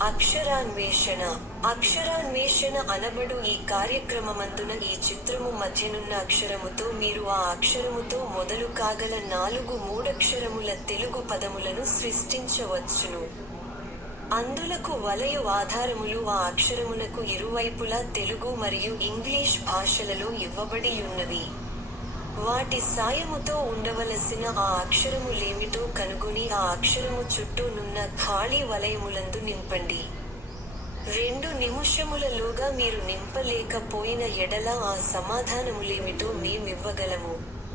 అక్షరాన్వేషణ. అక్షరాన్వేషణ అనబడు ఈ కార్యక్రమమందున ఈ చిత్రము మధ్యనున్న అక్షరముతో మీరు ఆ అక్షరముతో మొదలు కాగల 4 మూడక్షరముల తెలుగు పదములను సృష్టించవచ్చును. అందులకు వలయు ఆధారములు ఆ అక్షరమునకు ఇరువైపులా తెలుగు మరియు ఇంగ్లీష్ భాషలలో ఇవ్వబడియున్నవి. వాటి సాయముతో ఉండవలసిన ఆ అక్షరములేమిటో కనుగొని ఆ అక్షరము చుట్టూ నున్న ఖాళీ వలయములందు నింపండి. 2 నిముషములలోగా మీరు నింపలేకపోయిన ఎడల ఆ సమాధానములేమిటో మేమివ్వగలము.